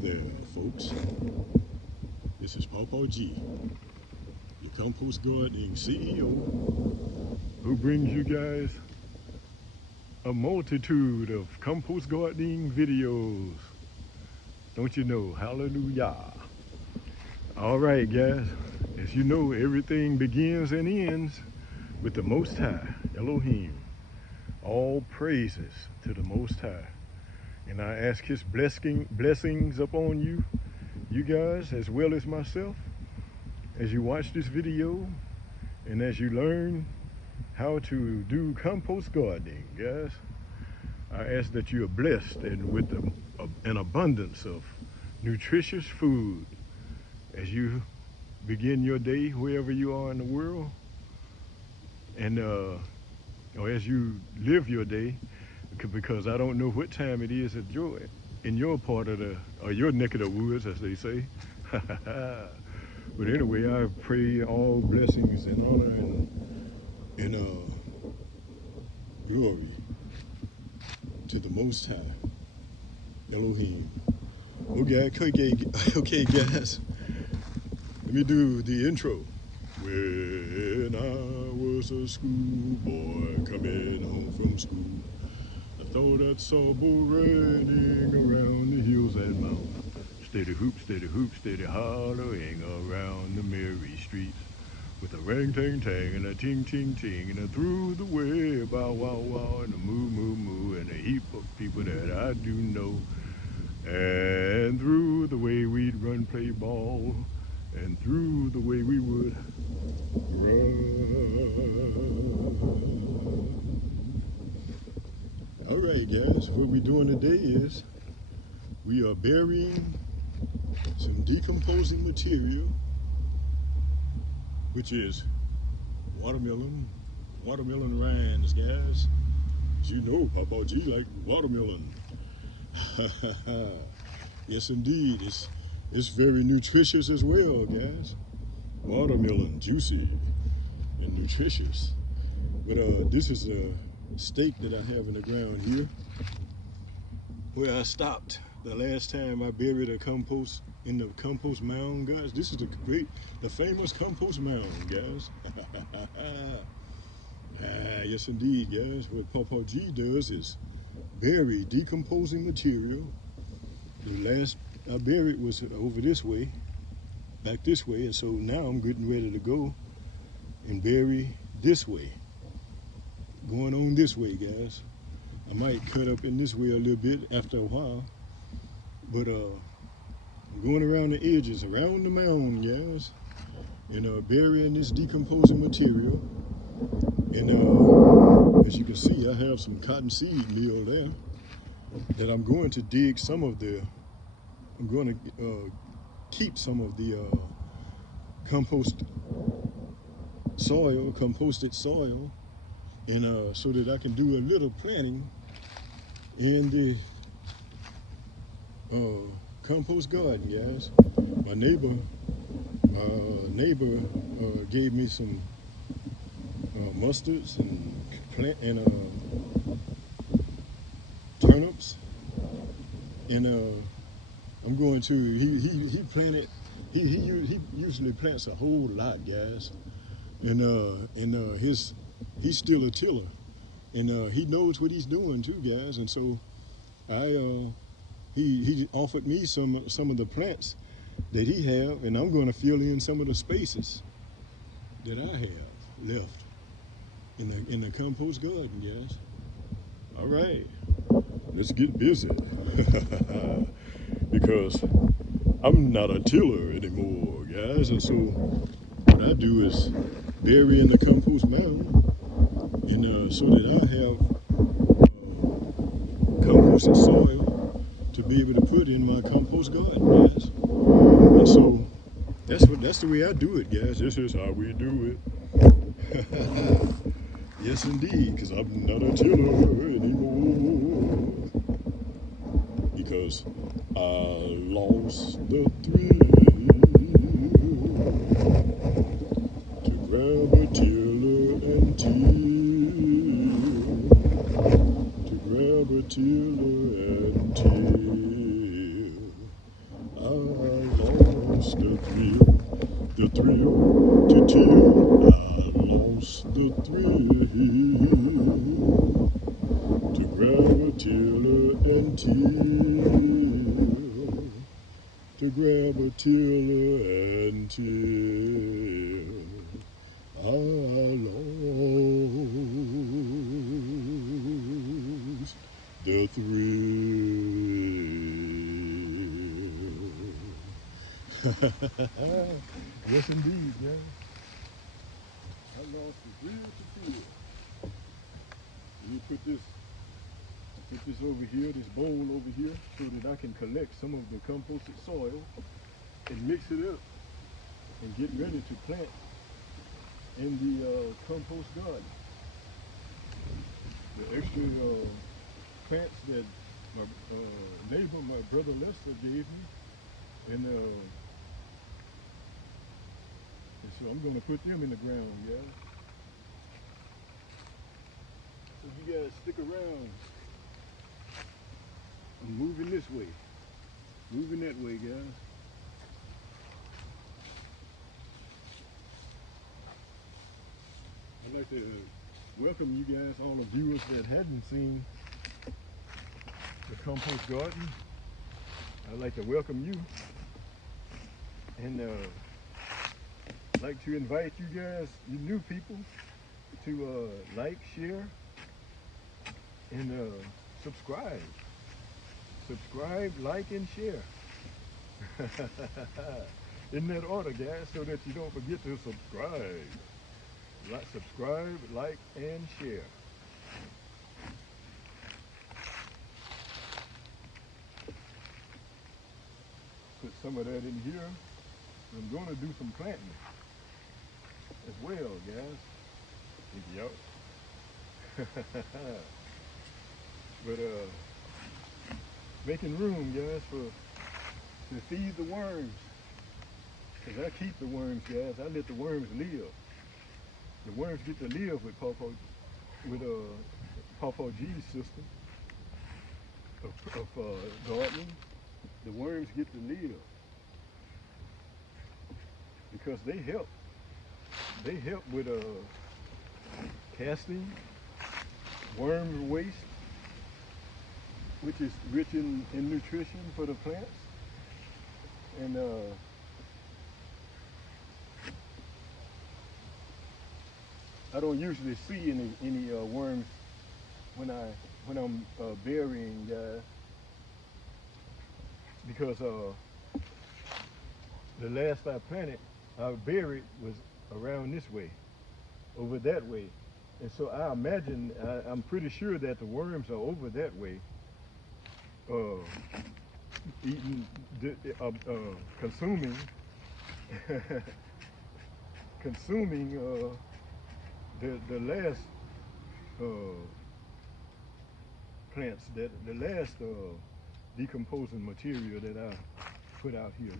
Hello there, folks. This is Pawpaw G, your compost gardening CEO, who brings you guys a multitude of compost gardening videos. Don't you know? Hallelujah. All right, guys. As you know, everything begins and ends with the Most High, Elohim. All praises to the Most High. And I ask his blessings upon you, you guys, as well as myself, as you watch this video and as you learn how to do compost gardening, guys. I ask that you are blessed and with an abundance of nutritious food as you begin your day wherever you are in the world, and or as you live your day, because I don't know what time it is in your part of or your neck of the woods, as they say. But anyway, I pray all blessings and honor and glory to the Most High, Elohim. Okay, guys. Let me do the intro. When I was a schoolboy coming home from school, I thought I saw bull running around the hills and mountains. Steady hoop, steady hollering around the merry streets, with a ring-ting-tang and a ting-ting-ting and a through the way, bow-wow-wow and a moo-moo-moo and a heap of people that I do know. And through the way we'd run, play ball, and through the way we would run. All right, guys, what we're doing today is we are burying some decomposing material, which is watermelon rinds, guys. As you know, Pawpaw G like watermelon. Yes, indeed. It's very nutritious as well, guys. Watermelon, juicy and nutritious. But this is a stake that I have in the ground here, where I stopped the last time I buried a compost in the compost mound, guys. This is the famous compost mound, guys. Yes, indeed, guys. What Pawpaw G does is bury decomposing material. The last I buried was over this way, back this way, and so now I'm getting ready to go and bury this way. Going on this way, guys. I might cut up in this way a little bit after a while, but I'm going around the edges, around the mound, guys, and burying this decomposing material. And as you can see, I have some cottonseed meal there that I'm going to dig some of the. I'm going to keep some of the composted soil, and so that I can do a little planting in the compost garden, guys. My neighbor gave me some mustards and turnips, and I'm going to. He planted. He usually plants a whole lot, guys, and he's still a tiller, and he knows what he's doing too, guys. And so he offered me some of the plants that he have, and I'm going to fill in some of the spaces that I have left in the compost garden, guys. All right, let's get busy. Because I'm not a tiller anymore, guys, and so what I do is bury in the compost mound, and so that I have composted soil to be able to put in my compost garden, guys. And so that's the way I do it, guys. This is how we do it. Yes, indeed, because I'm not a tiller anymore. Because I lost the thrill to grab a tiller and till, to grab a tiller and till. lost the thrill to till. I lost the thrill to grab a tiller and till, to grab a tiller and till. I lost the thrill. Yes, indeed, man. I lost the thrill to till. You put this over here, this bowl over here, so that I can collect some of the composted soil and mix it up and get ready to plant in the compost garden. The extra plants that my neighbor, my brother Lester, gave me, and so I'm going to put them in the ground, yeah. So you guys stick around. I'm moving this way, moving that way, guys. I'd like to welcome you guys, all the viewers that hadn't seen the compost garden. I'd like to welcome you, and I'd like to invite you guys, you new people, to like, share, and subscribe. Subscribe, like, and share. In that order, guys, so that you don't forget to subscribe. Subscribe, like, and share. Put some of that in here. I'm going to do some planting as well, guys. Yep. But making room, guys, to feed the worms. Because I keep the worms, guys. I let the worms live. The worms get to live with Pawpaw G's system of gardening. The worms get to live because they help. They help with casting, worm waste, which is rich in nutrition for the plants. And I don't usually see any worms when I'm burying, guys, because the last I planted, I buried was around this way, over that way, and so I imagine, I'm pretty sure that the worms are over that way, eating, consuming, consuming the last plants, that the last decomposing material that I put out here.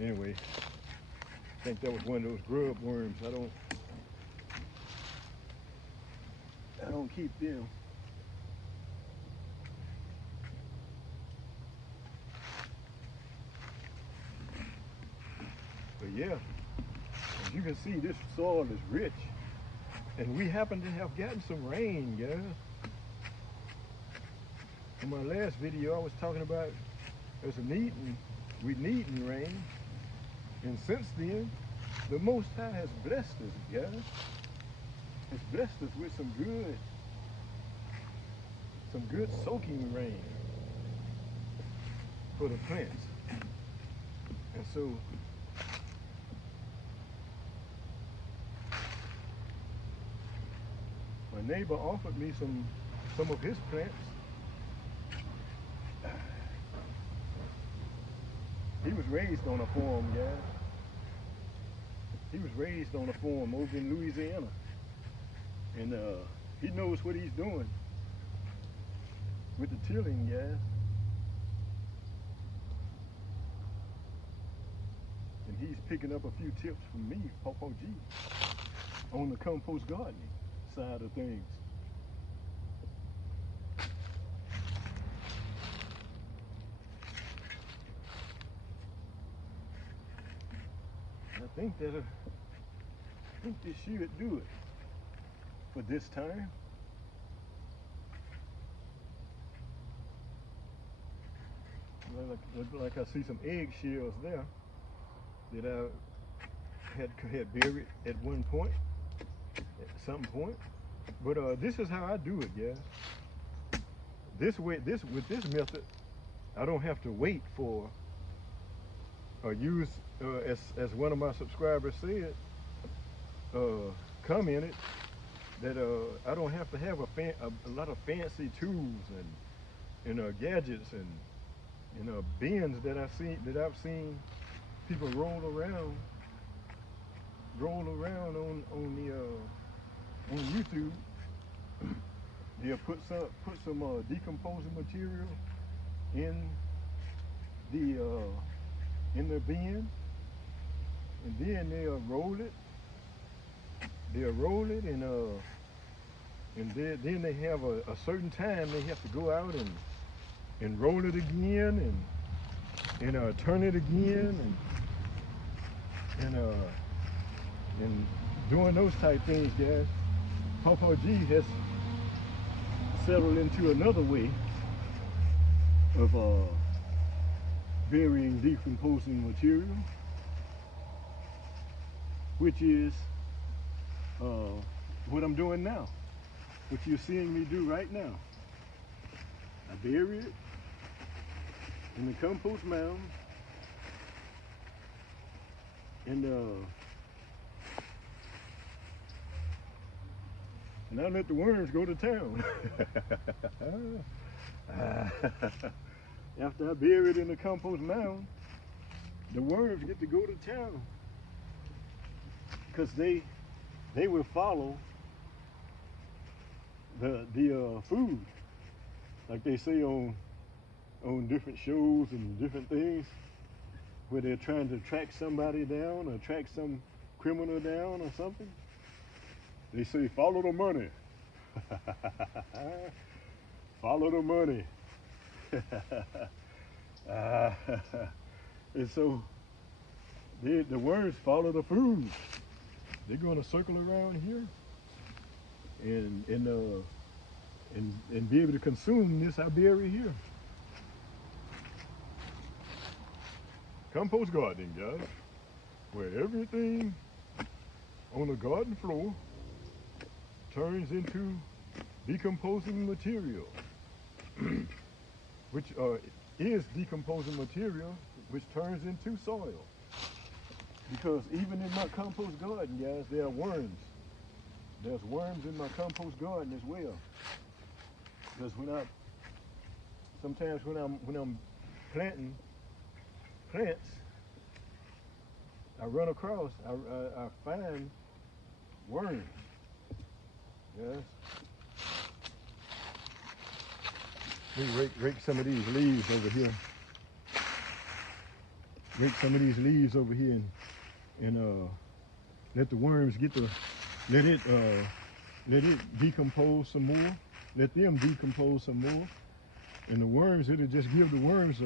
Anyway, I think that was one of those grub worms. I don't keep them. But yeah, as you can see, this soil is rich, and we happen to have gotten some rain, guys. In my last video, I was talking about we needing rain, and since then, the Most High has blessed us, guys. Has blessed us with some good soaking rain for the plants. And so my neighbor offered me some of his plants. He was raised on a farm, guys. He was raised on a farm over in Louisiana. And he knows what he's doing with the tilling, guys. And he's picking up a few tips from me, Pawpaw G, on the compost gardening side of things. think this should do it for this time. Like I see some eggshells there that I had buried at one point, at some point. But this is how I do it, guys. With this method, I don't have to wait for or use as one of my subscribers said, commented that I don't have to have a lot of fancy tools and gadgets and bins that I've seen people roll around on YouTube. They'll put some decomposing material in the bin, and then they'll roll it. And then they have a certain time they have to go out and roll it again and turn it again and doing those type things, guys. Pawpaw G has settled into another way of burying decomposing material, which is what I'm doing now, what you're seeing me do right now. I bury it in the compost mound, and I let the worms go to town. After I bury it in the compost mound, the worms get to go to town, because they will follow the food, like they say on different shows and different things, where they're trying to track somebody down or track some criminal down or something. They say, follow the money. Follow the money. And so the worms follow the food. They're going to circle around here and be able to consume this I bury here. Compost gardening, guys, where everything on the garden floor turns into decomposing material, which is decomposing material, which turns into soil. Because even in my compost garden, guys, there are worms. There's worms in my compost garden as well. Because sometimes when I'm planting plants, I run across, I find worms. Yes. We rake some of these leaves over here. Rake some of these leaves over here and let the worms let it decompose some more. Let them decompose some more. And the worms, it'll just give the worms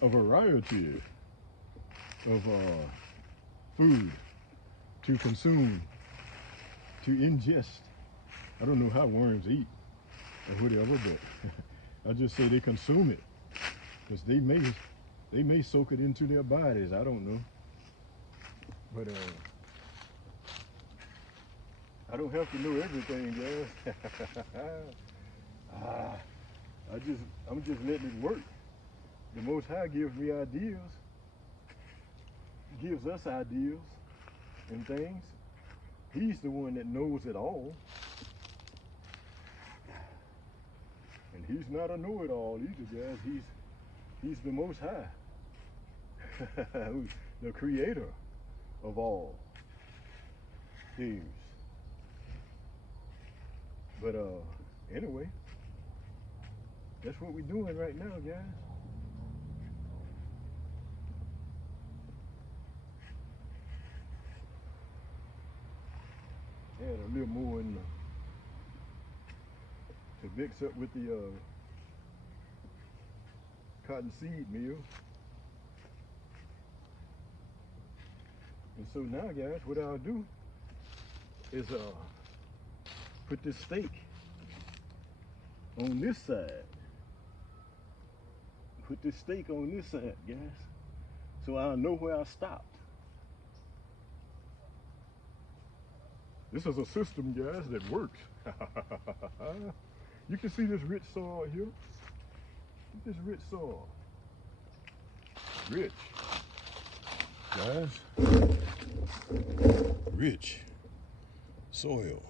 a variety of food to consume, to ingest. I don't know how worms eat or whatever, but I just say they consume it, because they may soak it into their bodies. I don't know, but I don't have to know everything, guys. I'm just letting it work. The Most High gives me ideas, gives us ideas and things. He's the one that knows it all. And he's not a know-it-all either, guys. He's the Most High, the creator of all things. But anyway, that's what we're doing right now, guys. Add a little more in to mix up with the cotton seed meal. And so now, guys, what I'll do is put this stake on this side. Put this stake on this side, guys, so I'll know where I stopped. This is a system, guys, that works. You can see this rich soil here. This rich soil. Rich. Guys. Rich soil.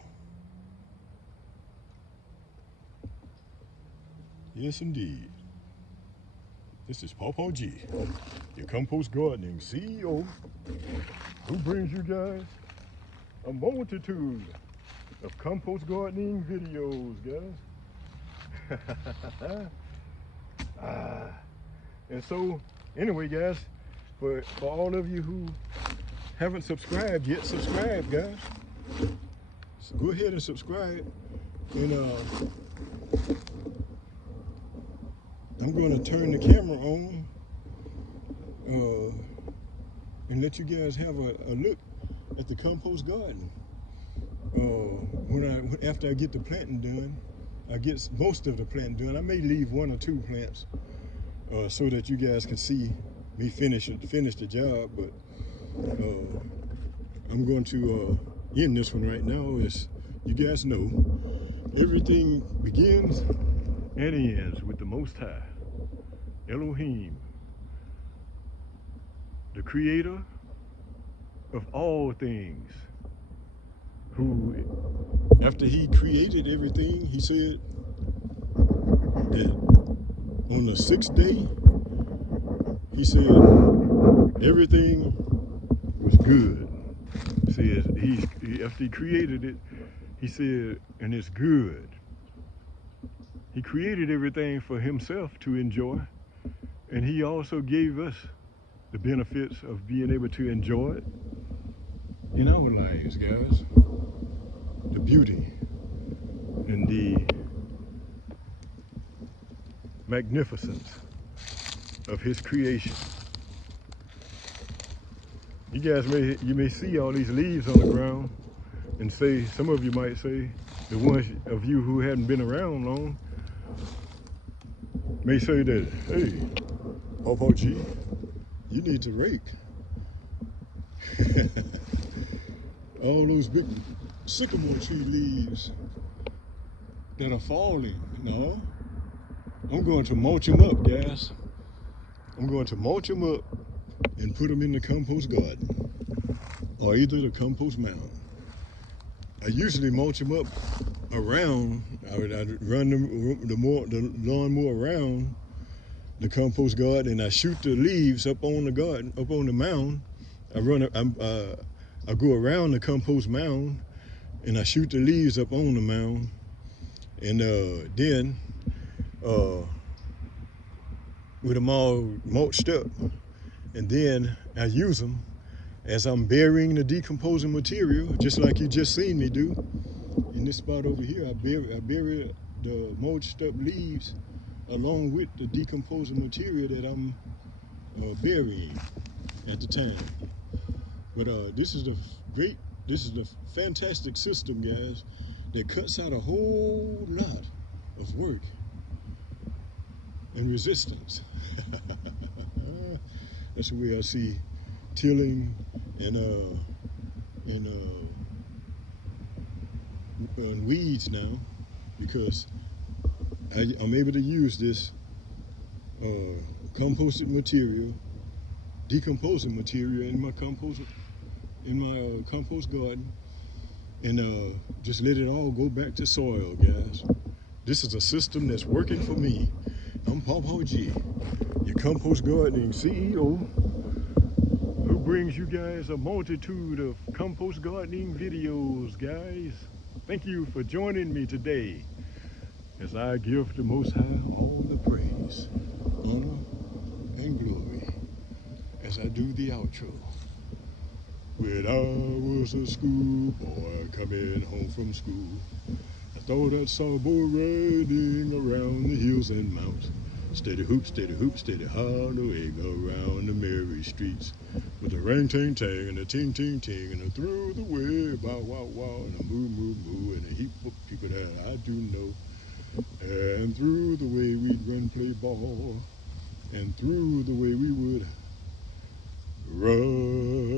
Yes, indeed. This is Pawpaw G, your compost gardening CEO, who brings you guys a multitude of compost gardening videos, guys. And so, anyway, guys, for all of you who haven't subscribed yet, subscribe, guys. So go ahead and subscribe. And I'm going to turn the camera on and let you guys have a look at the compost garden. After I get the planting done, I get most of the planting done. I may leave 1 or 2 plants so that you guys can see me finish the job. But I'm going to end this one right now. As you guys know, everything begins and ends with the Most High, Elohim, the creator of all things, who, after he created everything, he said that on the 6th day, he said everything was good. Says after he created it, he said, and it's good. He created everything for himself to enjoy, and he also gave us the benefits of being able to enjoy it in our lives, guys. The beauty and the magnificence of his creation. You guys may see all these leaves on the ground and say, some of you might say, the ones of you who hadn't been around long may say that, hey, Pawpaw G, you need to rake. All those big sycamore tree leaves that are falling. No, I'm going to mulch them up, guys. I'm going to mulch them up and put them in the compost garden, or either the compost mound. I usually mulch them up around. I'd run the lawnmower around the compost garden, and I shoot the leaves up on the garden, up on the mound. I go around the compost mound, and I shoot the leaves up on the mound, and then with them all mulched up, and then I use them as I'm burying the decomposing material, just like you just seen me do. In this spot over here, I bury the mulched up leaves along with the decomposing material that I'm burying at the time. But this is the fantastic system, guys, that cuts out a whole lot of work and resistance. That's the way I see tilling and weeds now, because I'm able to use this composted material, decomposing material in my compost garden, and just let it all go back to soil, guys. This is a system that's working for me. I'm Pawpaw G, your compost gardening CEO, who brings you guys a multitude of compost gardening videos, guys. Thank you for joining me today as I give the Most High all the praise, honor, and glory as I do the outro. When I was a schoolboy coming home from school, I thought I saw a bull riding around the hills and mountains. Steady hoop, steady hoop, steady hollowing around the merry these streets with the ring ting tang and the ting ting ting and the through the way, bow wow wow and the moo moo moo and a heap of people that I do know. And through the way we'd run play ball, and through the way we would run.